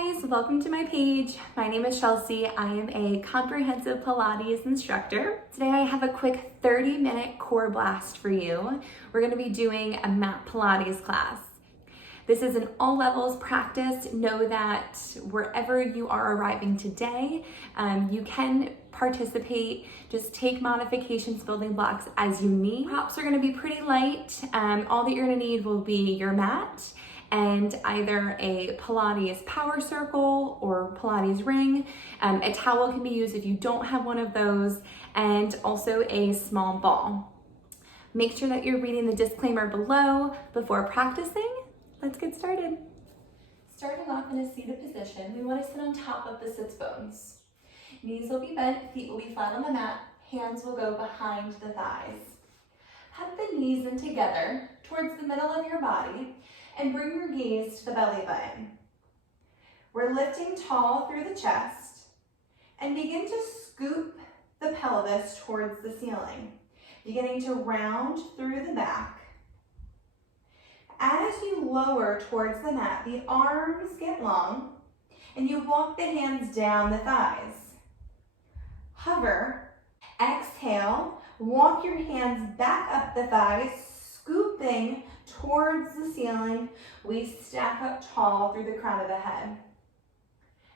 guys, welcome to my page. My name is Chelsea. I am a comprehensive Pilates instructor. Today I have a quick 30-minute core blast for you. We're going to be doing a mat Pilates class. This is an all levels practice. Know that wherever you are arriving today, you can participate. Just take modifications, building blocks as you need. Props are going to be pretty light. All that you're going to need will be your mat and either a Pilates power circle or Pilates ring. A towel can be used if you don't have one of those, and also a small ball. Make sure that you're reading the disclaimer below before practicing. Let's get started. Starting off in a seated position, we want to sit on top of the sits bones. Knees will be bent, feet will be flat on the mat, hands will go behind the thighs. Hug the knees in together towards the middle of your body and bring your gaze to the belly button. We're lifting tall through the chest and begin to scoop the pelvis towards the ceiling, beginning to round through the back. As you lower towards the mat, the arms get long and you walk the hands down the thighs. Hover, exhale, walk your hands back up the thighs, scooping towards the ceiling. We stack up tall through the crown of the head.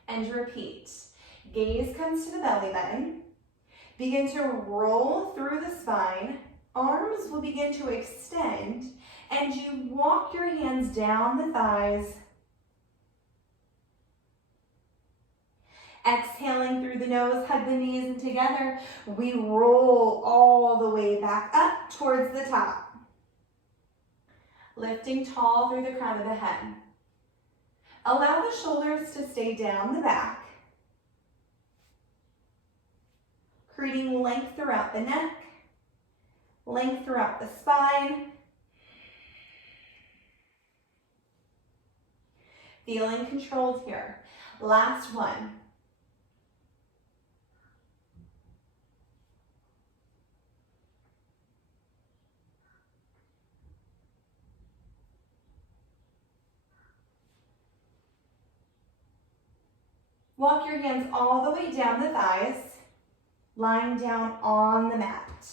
And repeat. Gaze comes to the belly button. Begin to roll through the spine. Arms will begin to extend, and you walk your hands down the thighs. Exhaling through the nose, hug the knees in together. We roll all the way back up towards the top. Lifting tall through the crown of the head. Allow the shoulders to stay down the back, creating length throughout the neck, length throughout the spine. Feeling controlled here. Last one. Walk your hands all the way down the thighs, lying down on the mat.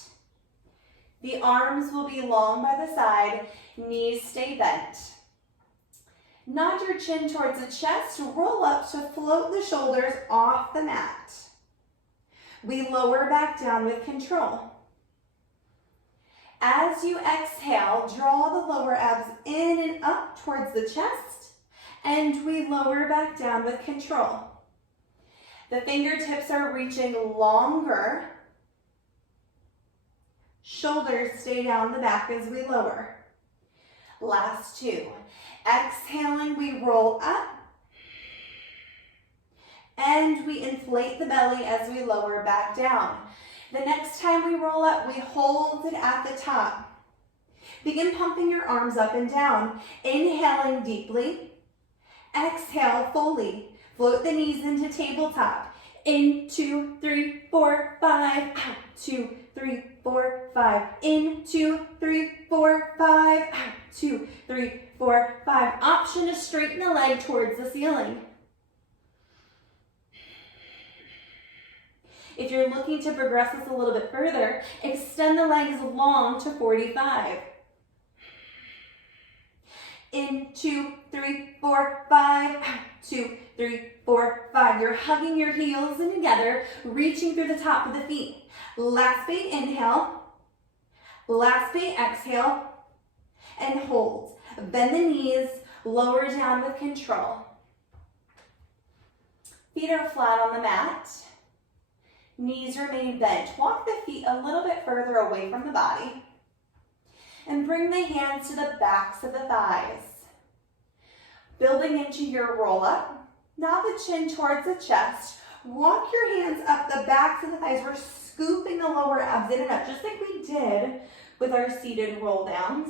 The arms will be long by the side, knees stay bent. Nod your chin towards the chest, roll up to float the shoulders off the mat. We lower back down with control. As you exhale, draw the lower abs in and up towards the chest, and we lower back down with control. The fingertips are reaching longer. Shoulders stay down the back as we lower. Last two. Exhaling, we roll up. And we inflate the belly as we lower back down. The next time we roll up, we hold it at the top. Begin pumping your arms up and down. Inhaling deeply. Exhale fully. Float the knees into tabletop. In, 2, 3, 4, 5. Out. 2, 3, 4, 5. In, 2, 3, 4, 5. Out. 2, 3, 4, 5. Option to straighten the leg towards the ceiling. If you're looking to progress this a little bit further, extend the legs long to 45. In, 2, 3, 4, 5. Out. 2, 3, 4, 5. You're hugging your heels in together, reaching through the top of the feet. Last beat, inhale. Last beat, exhale. And hold. Bend the knees, lower down with control. Feet are flat on the mat. Knees remain bent. Walk the feet a little bit further away from the body. And bring the hands to the backs of the thighs. Building into your roll up. Nod the chin towards the chest. Walk your hands up the backs of the thighs. We're scooping the lower abs in and up, just like we did with our seated roll downs.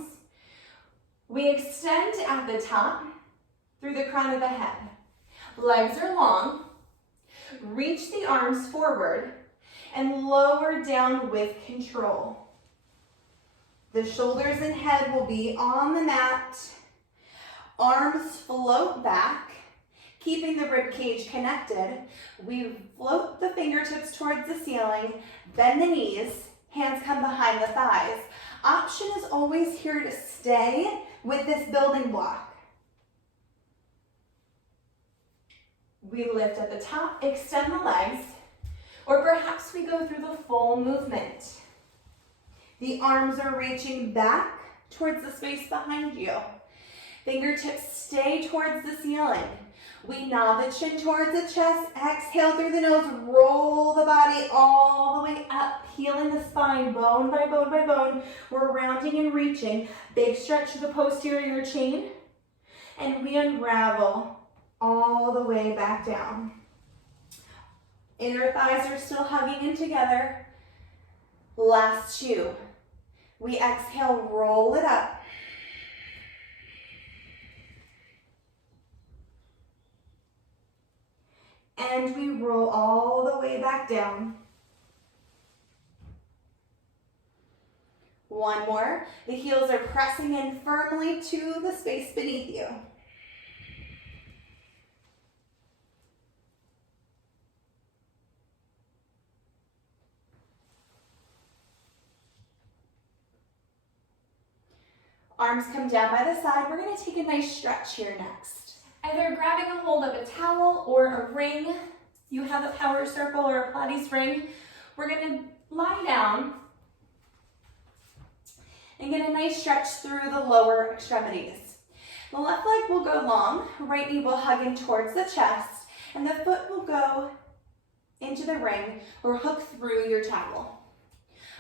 We extend at the top through the crown of the head. Legs are long. Reach the arms forward and lower down with control. The shoulders and head will be on the mat. Arms float back. Keeping the rib cage connected, we float the fingertips towards the ceiling, bend the knees, hands come behind the thighs. Option is always here to stay with this building block. We lift at the top, extend the legs, or perhaps we go through the full movement. The arms are reaching back towards the space behind you. Fingertips stay towards the ceiling. We nod the chin towards the chest, exhale through the nose, roll the body all the way up, healing the spine, bone by bone by bone. We're rounding and reaching. Big stretch to the posterior chain, and we unravel all the way back down. Inner thighs are still hugging in together. Last two. We exhale, roll it up. And we roll all the way back down. One more. The heels are pressing in firmly to the space beneath you. Arms come down by the side. We're going to take a nice stretch here next. Either grabbing a hold of a towel or a ring. You have a power circle or a Pilates ring. We're going to lie down and get a nice stretch through the lower extremities. The left leg will go long, right knee will hug in towards the chest, and the foot will go into the ring or hook through your towel.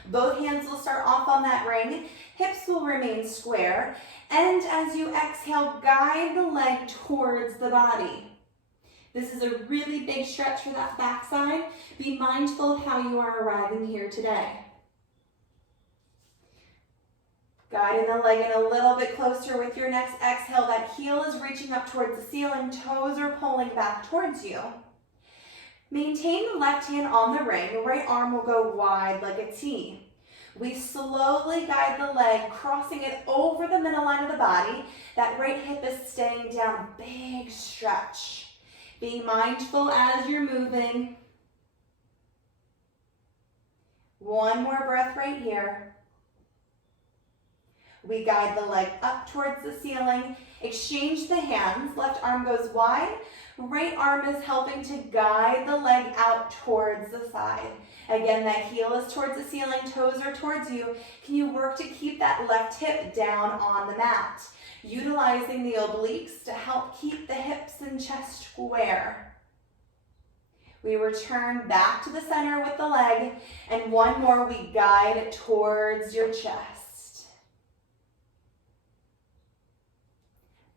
Both hands will start off on that ring, hips will remain square, and as you exhale, guide the leg towards the body. This is a really big stretch for that backside. Be mindful of how you are arriving here today. Guiding the leg in a little bit closer with your next exhale. That heel is reaching up towards the ceiling, toes are pulling back towards you. Maintain the left hand on the ring, the right arm will go wide like a T. We slowly guide the leg, crossing it over the middle line of the body. That right hip is staying down, big stretch. Being mindful as you're moving. One more breath right here. We guide the leg up towards the ceiling, exchange the hands, left arm goes wide, right arm is helping to guide the leg out towards the side. Again, that heel is towards the ceiling, toes are towards you. Can you work to keep that left hip down on the mat? Utilizing the obliques to help keep the hips and chest square. We return back to the center with the leg, and one more, we guide towards your chest.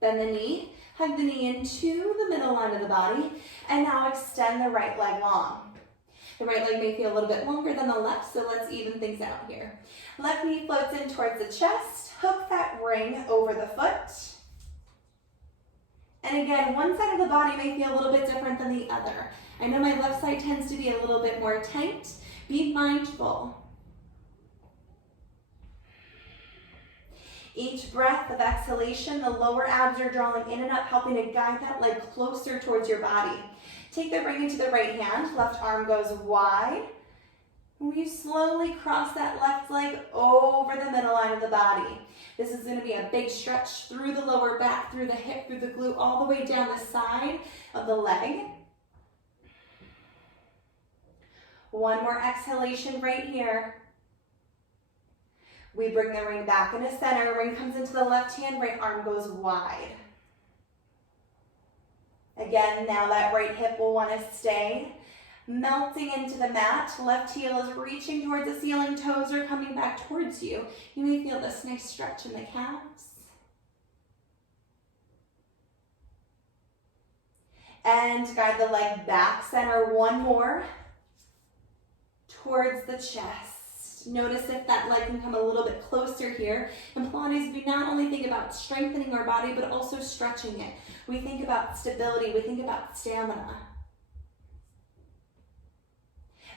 Bend the knee, hug the knee into the middle line of the body, and now extend the right leg long. The right leg may feel a little bit longer than the left, so let's even things out here. Left knee floats in towards the chest, hook that ring over the foot. And again, one side of the body may feel a little bit different than the other. I know my left side tends to be a little bit more tight. Be mindful. Each breath of exhalation, the lower abs are drawing in and up, helping to guide that leg closer towards your body. Take the ring into the right hand, left arm goes wide. We slowly cross that left leg over the middle line of the body. This is going to be a big stretch through the lower back, through the hip, through the glute, all the way down the side of the leg. One more exhalation right here. We bring the ring back into center. Ring comes into the left hand, right arm goes wide. Again, now that right hip will want to stay. Melting into the mat, left heel is reaching towards the ceiling, toes are coming back towards you. You may feel this nice stretch in the calves. And guide the leg back, center one more towards the chest. Notice if that leg can come a little bit closer here. In Pilates, we not only think about strengthening our body, but also stretching it. We think about stability, we think about stamina.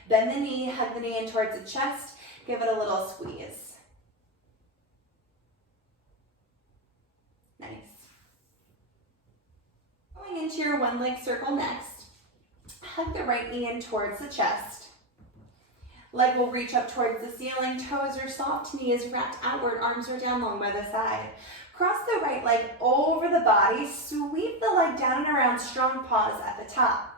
Bend the knee, hug the knee in towards the chest, give it a little squeeze. Nice. Going into your one leg circle next. Hug the right knee in towards the chest. Leg will reach up towards the ceiling, toes are soft, knee is wrapped outward, arms are down long by the side. Cross the right leg over the body, sweep the leg down and around, strong pause at the top.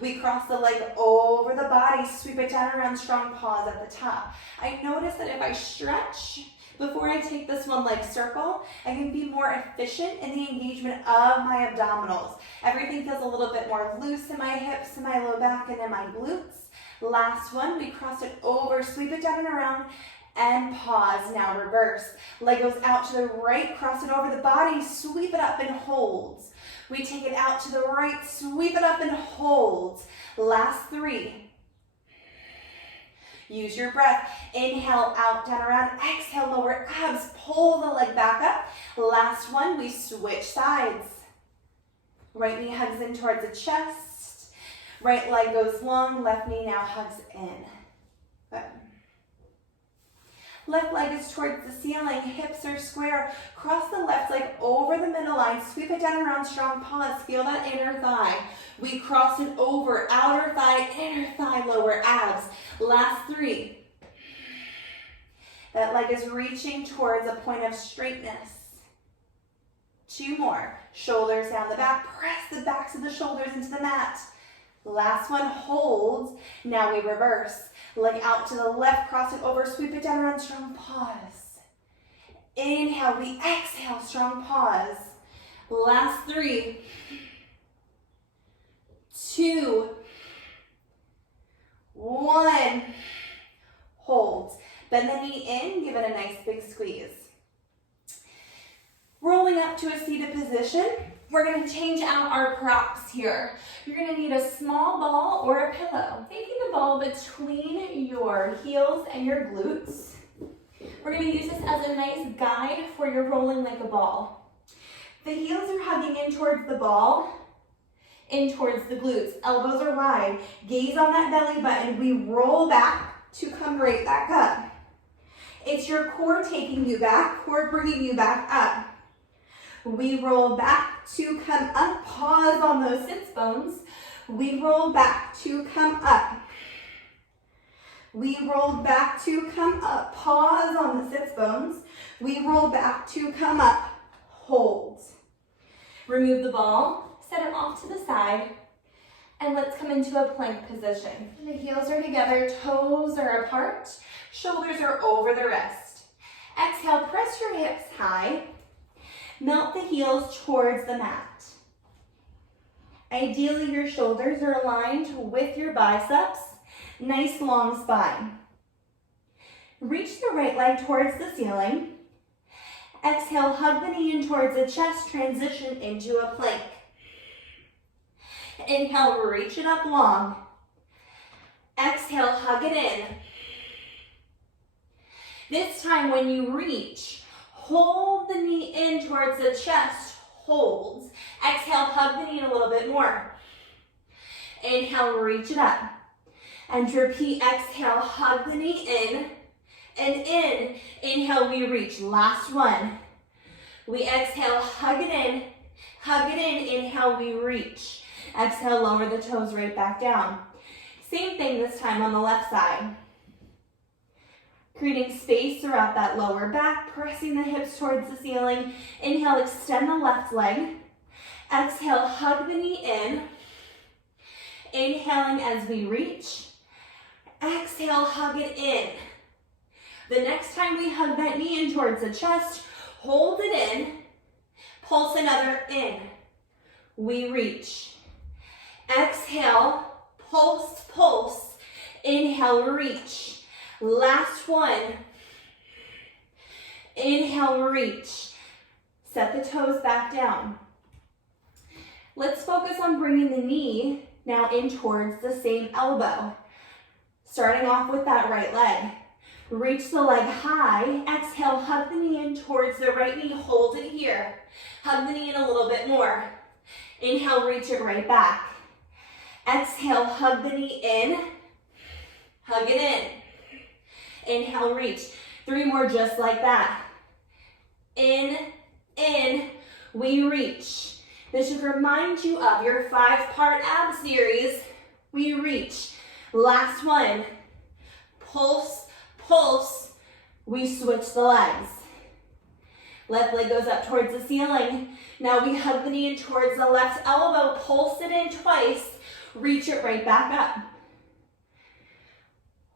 We cross the leg over the body, sweep it down around, strong pause at the top. I notice that if I stretch before I take this one leg circle, I can be more efficient in the engagement of my abdominals. Everything feels a little bit more loose in my hips, in my low back, and in my glutes. Last one, we cross it over, sweep it down and around, and pause. Now reverse. Leg goes out to the right, cross it over the body, sweep it up and holds. We take it out to the right, sweep it up and holds. Last three. Use your breath. Inhale, out, down, around. Exhale, lower abs. Pull the leg back up. Last one, we switch sides. Right knee hugs in towards the chest. Right leg goes long, left knee now hugs in. Good. Left leg is towards the ceiling, hips are square. Cross the left leg over the middle line, sweep it down around, strong pause. Feel that inner thigh. We cross it over, outer thigh, inner thigh, lower abs. Last three. That leg is reaching towards a point of straightness. Two more. Shoulders down the back, press the backs of the shoulders into the mat. Last one, holds. Now we reverse. Leg out to the left, cross it over, sweep it down around, strong pause. Inhale, we exhale, strong pause. Last three, two, one. Hold. Bend the knee in, give it a nice big squeeze. Rolling up to a seated position. We're going to change out our props here. You're going to need a small ball or a pillow. Taking the ball between your heels and your glutes. We're going to use this as a nice guide for your rolling like a ball. The heels are hugging in towards the ball, in towards the glutes. Elbows are wide. Gaze on that belly button. We roll back to come right back up. It's your core taking you back, core bringing you back up. We roll back to come up, pause on those sits bones. We roll back to come up. We roll back to come up, pause on the sits bones. We roll back to come up, hold. Remove the ball, set it off to the side, and let's come into a plank position. The heels are together, toes are apart, shoulders are over the wrist. Exhale, press your hips high. Melt the heels towards the mat. Ideally, your shoulders are aligned with your biceps. Nice long spine. Reach the right leg towards the ceiling. Exhale, hug the knee in towards the chest, transition into a plank. Inhale, reach it up long. Exhale, hug it in. This time when you reach, hold the knee in towards the chest, holds. Exhale, hug the knee a little bit more. Inhale, reach it up. And repeat, exhale, hug the knee in and in. Inhale, we reach. Last one. We exhale, hug it in, inhale, we reach. Exhale, lower the toes right back down. Same thing this time on the left side. Creating space throughout that lower back, pressing the hips towards the ceiling. Inhale, extend the left leg. Exhale, hug the knee in. Inhaling as we reach. Exhale, hug it in. The next time we hug that knee in towards the chest, hold it in. Pulse another in. We reach. Exhale, pulse, pulse. Inhale, reach. Last one. Inhale, reach. Set the toes back down. Let's focus on bringing the knee now in towards the same elbow. Starting off with that right leg. Reach the leg high. Exhale, hug the knee in towards the right knee. Hold it here. Hug the knee in a little bit more. Inhale, reach it right back. Exhale, hug the knee in. Hug it in. Inhale, reach. 3 more just like that. In, we reach. This should remind you of your 5-part ab series. We reach. Last one. Pulse, pulse. We switch the legs. Left leg goes up towards the ceiling. Now we hug the knee in towards the left elbow. Pulse it in twice. Reach it right back up.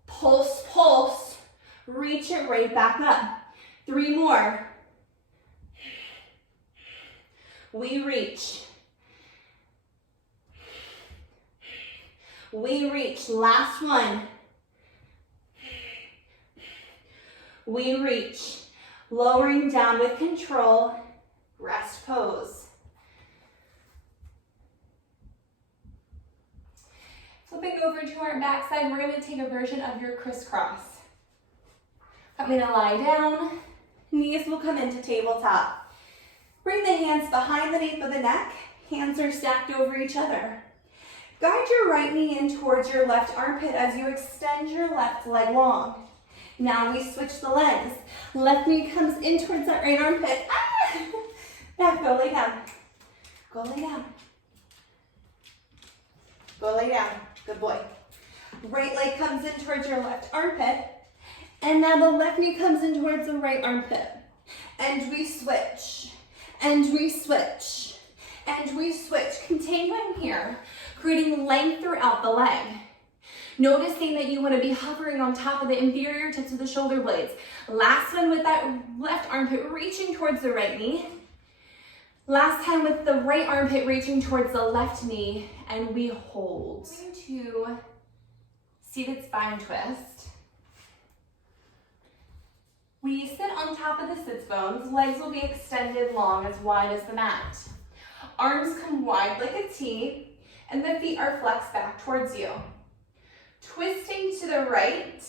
Pulse, pulse. Reach it right back up. 3 more. We reach. We reach. Last one. We reach. Lowering down with control. Rest pose. Flipping over to our backside, we're going to take a version of your crisscross. I'm going to lie down. Knees will come into tabletop. Bring the hands behind the nape of the neck. Hands are stacked over each other. Guide your right knee in towards your left armpit as you extend your left leg long. Now we switch the legs. Left knee comes in towards that right armpit. Back, go lay down. Go lay down. Go lay down. Good boy. Right leg comes in towards your left armpit. And now the left knee comes in towards the right armpit. And we switch. And we switch. And we switch. Continuing here, creating length throughout the leg. Noticing that you want to be hovering on top of the inferior tips of the shoulder blades. Last one with that left armpit reaching towards the right knee. Last time with the right armpit reaching towards the left knee, and we hold. To seated spine twist. We sit on top of the sits bones. Legs will be extended long, as wide as the mat. Arms come wide like a T, and the feet are flexed back towards you. Twisting to the right,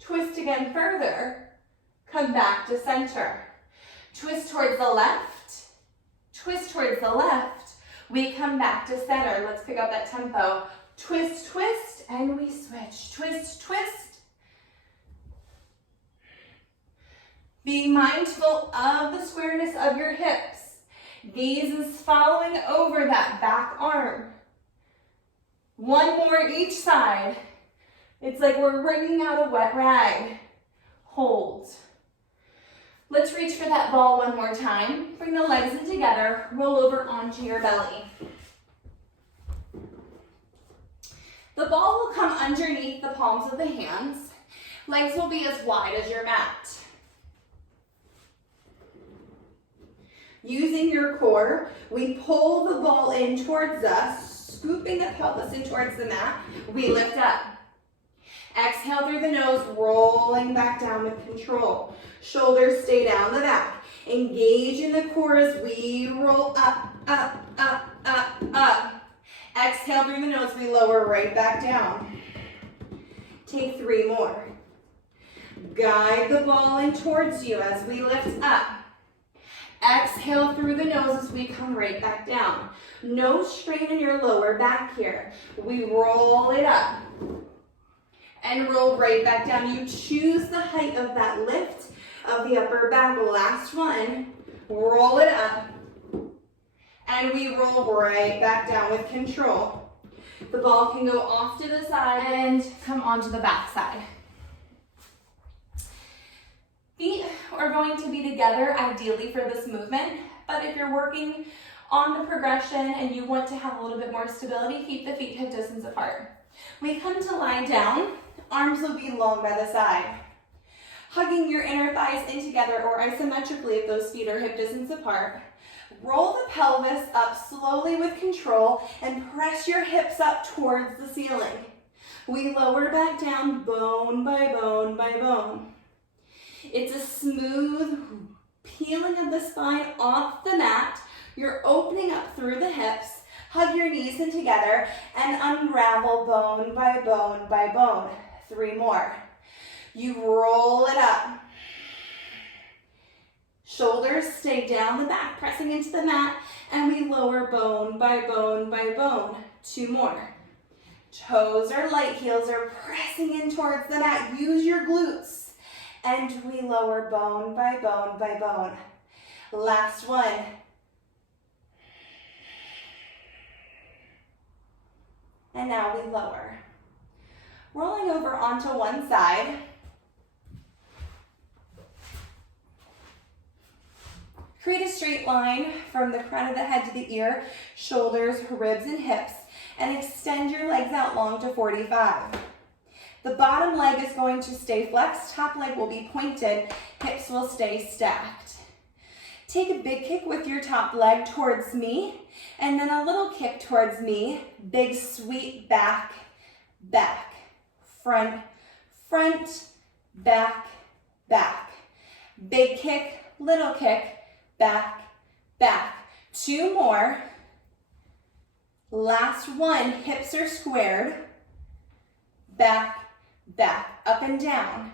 twist again further, come back to center. Twist towards the left, twist towards the left, we come back to center. Let's pick up that tempo. Twist, twist, and we switch. Twist, twist. Being mindful of the squareness of your hips. Gaze is following over that back arm. One more each side. It's like we're wringing out a wet rag. Hold. Let's reach for that ball one more time. Bring the legs in together. Roll over onto your belly. The ball will come underneath the palms of the hands. Legs will be as wide as your mat. Using your core, we pull the ball in towards us, scooping the pelvis in towards the mat. We lift up. Exhale through the nose, rolling back down with control. Shoulders stay down the back. Engage in the core as we roll up, up, up, up, up. Exhale through the nose, we lower right back down. Take 3 more. Guide the ball in towards you as we lift up. Exhale through the nose as we come right back down. No strain in your lower back here. We roll it up and roll right back down. You choose the height of that lift of the upper back. Last one. Roll it up and we roll right back down with control. The ball can go off to the side and come onto the back side. Feet are going to be together ideally for this movement, but if you're working on the progression and you want to have a little bit more stability, keep the feet hip distance apart. We come to lie down, arms will be long by the side. Hugging your inner thighs in together or isometrically if those feet are hip distance apart. Roll the pelvis up slowly with control and press your hips up towards the ceiling. We lower back down bone by bone by bone. It's a smooth peeling of the spine off the mat. You're opening up through the hips. Hug your knees in together and unravel bone by bone by bone. 3 more. You roll it up. Shoulders stay down the back, pressing into the mat, and we lower bone by bone by bone. 2 more. Toes are light, heels are pressing in towards the mat. Use your glutes. And we lower bone by bone by bone. Last one. And now we lower. Rolling over onto one side. Create a straight line from the crown of the head to the ear, shoulders, ribs, and hips, and extend your legs out long to 45. The bottom leg is going to stay flexed, top leg will be pointed, hips will stay stacked. Take a big kick with your top leg towards me, and then a little kick towards me, big sweep back, back, front, front, back, back. Big kick, little kick, back, back. 2 more. Last one, hips are squared. Back, back, up and down.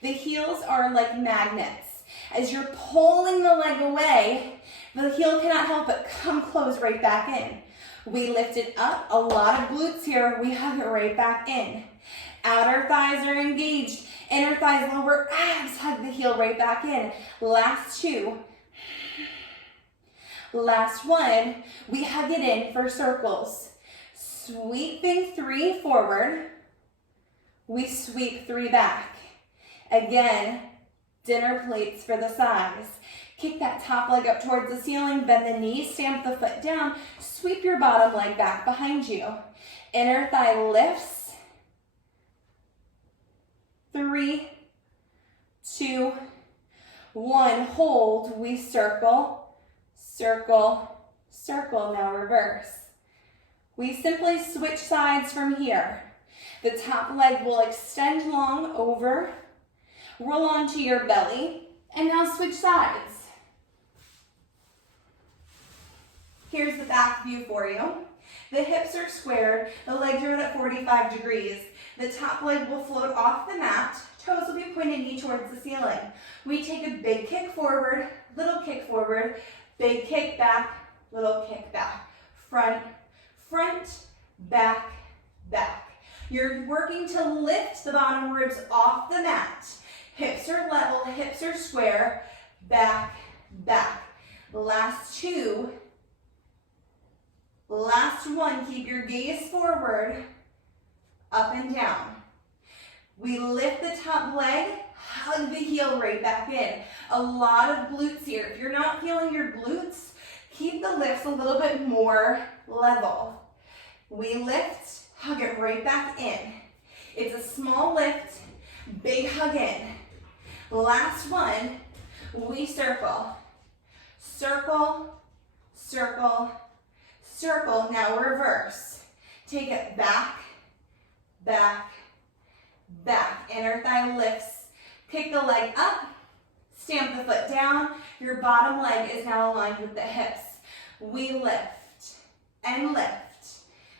The heels are like magnets. As you're pulling the leg away, the heel cannot help but come close right back in. We lift it up, a lot of glutes here, we hug it right back in. Outer thighs are engaged, inner thighs, lower abs, hug the heel right back in. Last 2. Last one, we hug it in for circles. Sweeping 3 forward, we sweep 3 back. Again, dinner plates for the sides. Kick that top leg up towards the ceiling, bend the knees, stamp the foot down, sweep your bottom leg back behind you. Inner thigh lifts. 3, 2, 1. Hold, we circle. Circle, circle, now reverse. We simply switch sides from here. The top leg will extend long over, roll onto your belly, and now switch sides. Here's the back view for you. The hips are squared, the legs are at 45 degrees. The top leg will float off the mat, toes will be pointed knee towards the ceiling. We take a big kick forward, little kick forward, big kick back, little kick back. Front, front, back, back. You're working to lift the bottom ribs off the mat. Hips are level, hips are square, back, back. Last 2. Last 1, keep your gaze forward, up and down. We lift the top leg, hug the heel right back in. A lot of glutes here. If you're not feeling your glutes, keep the lifts a little bit more level. We lift, hug it right back in. It's a small lift, big hug in. Last one, we circle. Circle, circle, circle. Now reverse. Take it back, back, back. Inner thigh lifts. Pick the leg up, stamp the foot down. Your bottom leg is now aligned with the hips. We lift and lift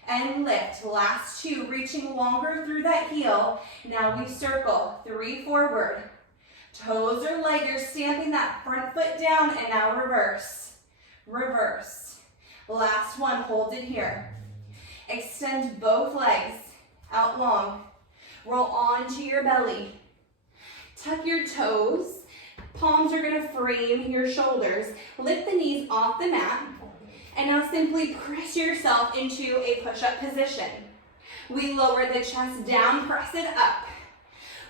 and lift. Last 2, reaching longer through that heel. Now we circle. 3 forward. Toes are light. You're stamping that front foot down, and now reverse. Reverse. Last one, hold it here. Extend both legs out long. Roll onto your belly. Tuck your toes. Palms are going to frame your shoulders. Lift the knees off the mat. And now simply press yourself into a push-up position. We lower the chest down, press it up.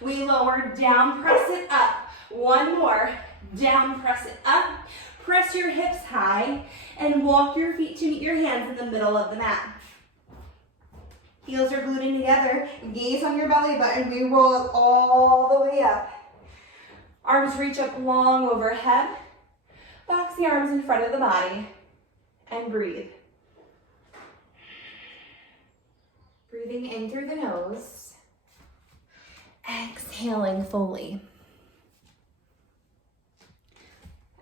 We lower, down, press it up. 1 more. Down, press it up. Press your hips high and walk your feet to meet your hands in the middle of the mat. Heels are gluing together. Gaze on your belly button. We roll it all the way up. Arms reach up long overhead. Box the arms in front of the body and breathe. Breathing in through the nose. Exhaling fully.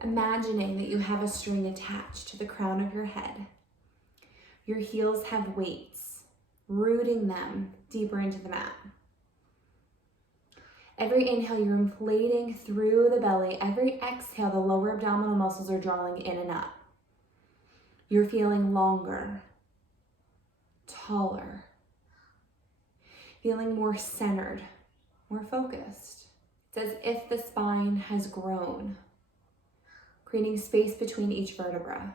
Imagining that you have a string attached to the crown of your head. Your heels have weights, rooting them deeper into the mat. Every inhale, you're inflating through the belly. Every exhale, the lower abdominal muscles are drawing in and up. You're feeling longer, taller, feeling more centered, more focused. It's as if the spine has grown, creating space between each vertebra.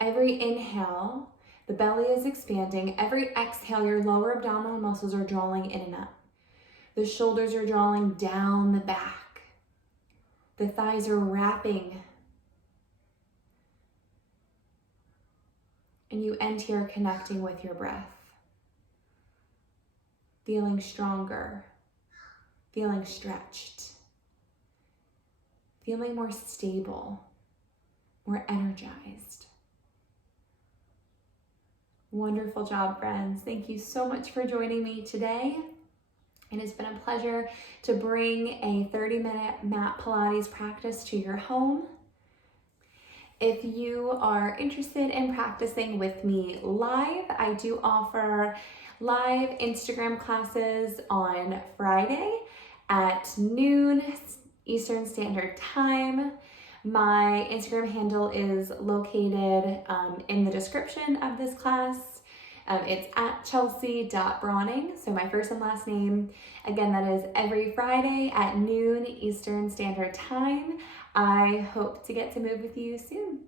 Every inhale, The belly is expanding. Every exhale, your lower abdominal muscles are drawing in and up. The shoulders are drawing down the back. The thighs are wrapping. And you end here connecting with your breath. Feeling stronger. Feeling stretched. Feeling more stable. More energized. Wonderful job, friends. Thank you so much for joining me today. It has been a pleasure to bring a 30-minute mat Pilates practice to your home. If you are interested in practicing with me live, I do offer live Instagram classes on Friday at noon Eastern Standard Time. My Instagram handle is located in the description of this class. It's at chelsea.brauning, so my first and last name. Again, that is every Friday at noon Eastern Standard Time. I hope to get to move with you soon.